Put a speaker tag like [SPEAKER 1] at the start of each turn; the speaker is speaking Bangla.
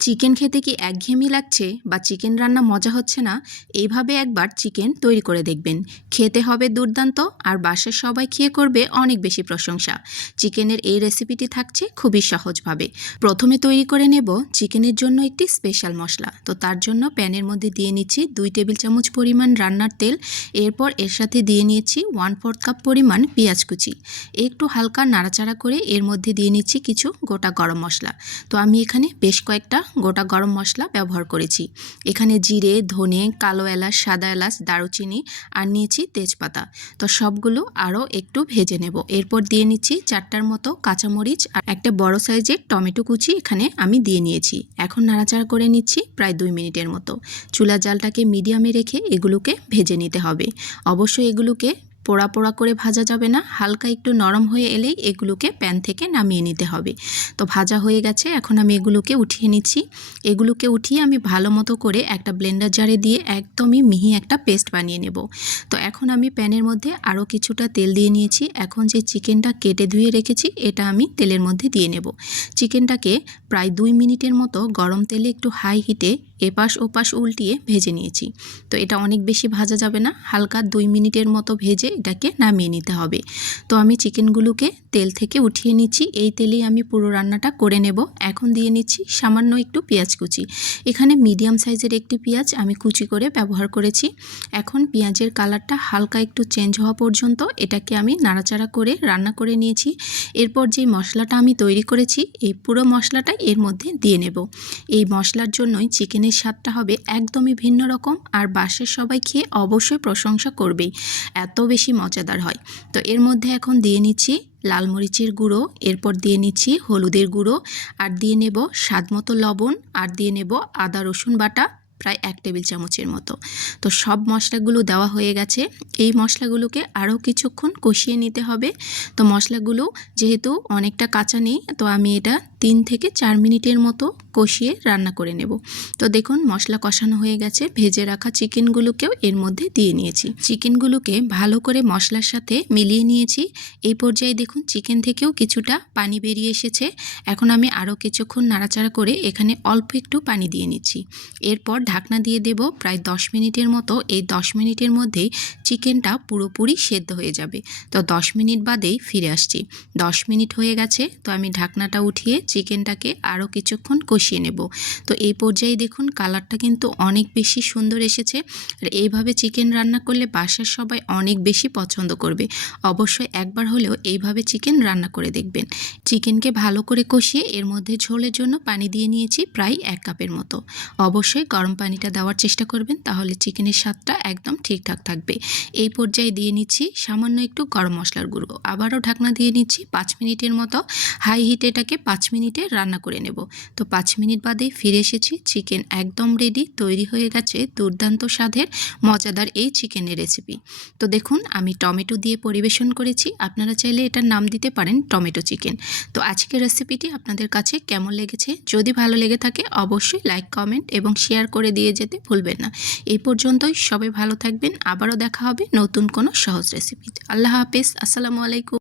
[SPEAKER 1] চিকেন খেতে কি একঘেয়েমি লাগছে বা চিকেন রান্না মজা হচ্ছে না? এইভাবে একবার চিকেন তৈরি করে দেখবেন। খেতে হবে দুর্দান্ত আর বাসার সবাই খেয়ে করবে অনেক বেশি প্রশংসা। চিকেনের এই রেসিপিটি থাকছে খুবই সহজভাবে। প্রথমে তৈরি করে নেব চিকেনের জন্য একটি স্পেশাল মশলা। তো তার জন্য প্যানের মধ্যে দিয়ে নিচ্ছি দুই টেবিল চামচ পরিমাণ রান্নার তেল। এরপর এর সাথে দিয়ে নিয়েছি ওয়ান ফোর্থ কাপ পরিমাণ পেঁয়াজ কুচি। একটু হালকা নাড়াচাড়া করে এর মধ্যে দিয়ে নিচ্ছি কিছু গোটা গরম মশলা। তো আমি এখানে বেশ কয়েকটা গোটা গরম মশলা ব্যবহার করেছি। এখানে জিরে, ধনে, কালো এলাচ, সাদা এলাচ, দারুচিনি আর নিয়েছি তেজপাতা। তো সবগুলো আরও একটু ভেজে নেব। এরপর দিয়ে নিচ্ছি চারটার মতো কাঁচামরিচ আর একটা বড় সাইজের টমেটো কুচি এখানে আমি দিয়ে নিয়েছি। এখন নাড়াচাড়া করে নিচ্ছি প্রায় দুই মিনিটের মতো। চুলা জালটাকে মিডিয়ামে রেখে এগুলোকে ভেজে নিতে হবে। অবশ্যই এগুলোকে পোড়া পোড়া করে ভাজা যাবে না। হালকা একটু নরম হয়ে এলেই এগুলোকে প্যান থেকে নামিয়ে নিতে হবে। তো ভাজা হয়ে গেছে, এখন আমি এগুলোকে উঠিয়ে নিচ্ছি। এগুলোকে উঠিয়ে আমি ভালো মতো করে একটা ব্লেন্ডার জারে দিয়ে একদমই মিহি একটা পেস্ট বানিয়ে নেব। তো এখন আমি প্যানের মধ্যে আরও কিছুটা তেল দিয়ে নিয়েছি। এখন যে চিকেনটা কেটে ধুয়ে রেখেছি, এটা আমি তেলের মধ্যে দিয়ে নেব। চিকেনটাকে প্রায় দুই মিনিটের মতো গরম তেলে একটু হাই হিটে এপাশ ওপাশ উল্টিয়ে ভেজে নিয়েছি। তো এটা অনেক বেশি ভাজা যাবে না, হালকা দুই মিনিটের মতো ভেজে এটাকে নামিয়ে নিতে হবে। তো আমি চিকেনগুলোকে তেল থেকে উঠিয়ে নিচ্ছি। এই তেলেই আমি পুরো রান্নাটা করে নেব। এখন দিয়ে নিচ্ছি সামান্য একটু পেঁয়াজ কুচি। এখানে মিডিয়াম সাইজের একটি পেঁয়াজ আমি কুচি করে ব্যবহার করেছি। এখন পেঁয়াজের কালারটা হালকা একটু চেঞ্জ হওয়া পর্যন্ত এটাকে আমি নাড়াচাড়া করে রান্না করে নিয়েছি। এরপর যে মশলাটা আমি তৈরি করেছি, এই পুরো মশলাটাই এর মধ্যে দিয়ে নেব। এই মশলার জন্যই চিকেনের স্বাদটা হবে একদমই ভিন্ন রকম। আর বাসের সবাই খেয়ে অবশ্যই প্রশংসা করবেই। এত বেশি মজাদার হয়। তো এর মধ্যে এখন দিয়ে নিচ্ছি লাল মরিচের গুঁড়ো, এরপর দিয়ে নিচ্ছি হলুদের গুঁড়ো, আর দিয়ে নেব স্বাদ মতো লবণ, আর দিয়ে নেব আদা, রসুন বাটা প্রায় এক টেবিল চামচের মতো। তো সব মশলাগুলো দেওয়া হয়ে গেছে। এই মশলাগুলোকে আরও কিছুক্ষণ কষিয়ে নিতে হবে। তো মশলাগুলো যেহেতু অনেকটা কাঁচা নেই, তো আমি এটা তিন থেকে চার মিনিটের মতো কষিয়ে রান্না করে নেব। তো দেখুন, মশলা কষানো হয়ে গেছে। ভেজে রাখা চিকেনগুলোকেও এর মধ্যে দিয়ে নিয়েছি। চিকেনগুলোকে ভালো করে মশলার সাথে মিলিয়ে নিয়েছি। এই পর্যায়ে দেখুন, চিকেন থেকেও কিছুটা পানি বেরিয়ে এসেছে। এখন আমি আরও কিছুক্ষণ নাড়াচাড়া করে এখানে অল্প একটু পানি দিয়ে নিচ্ছি। এরপর ঢাকনা দিয়ে দেব প্রায় দশ মিনিটের মতো। এই দশ মিনিটের মধ্যেই চিকেনটা পুরোপুরি সেদ্ধ হয়ে যাবে। তো দশ মিনিট বাদেই ফিরে আসছি। দশ মিনিট হয়ে গেছে। তো আমি ঢাকনাটা উঠিয়ে চিকেনটাকে আরও কিছুক্ষণ কষিয়ে নেব। তো এই পর্যায়ে দেখুন কালারটা কিন্তু অনেক বেশি সুন্দর এসেছে। আর এইভাবে চিকেন রান্না করলে বাসার সবাই অনেক বেশি পছন্দ করবে। অবশ্যই একবার হলেও এইভাবে চিকেন রান্না করে দেখবেন। চিকেনকে ভালো করে কষিয়ে এর মধ্যে ঝোলের জন্য পানি দিয়ে নিয়েছি প্রায় এক কাপের মতো। অবশ্যই গরম পানিটা দেওয়ার চেষ্টা করবেন তাহলে চিকেনের স্বাদটা একদম ঠিকঠাক থাকবে। এই পর্যায়ে দিয়ে নিচ্ছি সামান্য একটু গরম মশলার গুঁড়ো। আবারও ঢাকনা দিয়ে নিচ্ছি পাঁচ মিনিটের মতো। হাই হিটে এটাকে পাঁচ মিনিটে রান্না করে নেব। তো পাঁচ মিনিট বাদে ফিরে এসেছি, চিকেন একদম রেডি তৈরি হয়ে গেছে দুর্দান্ত স্বাদের, মজাদার এই চিকেনের রেসিপি তো দেখুন, আমি টমেটো দিয়ে পরিবেশন করেছি, আপনারা চাইলে এটার নাম দিতে পারেন টমেটো চিকেন। তো আজকের রেসিপিটি আপনাদের কাছে কেমন লেগেছে? যদি ভালো লেগে থাকে, অবশ্যই লাইক কমেন্ট এবং শেয়ার করে দিয়ে যেতে ভুলবেন না। এই পর্যন্তই, সবাই ভালো থাকবেন, আবারও দেখা হবে নতুন কোনো সহজ রেসিপিতে আল্লাহ হাফেজ, আসসালামু আলাইকুম।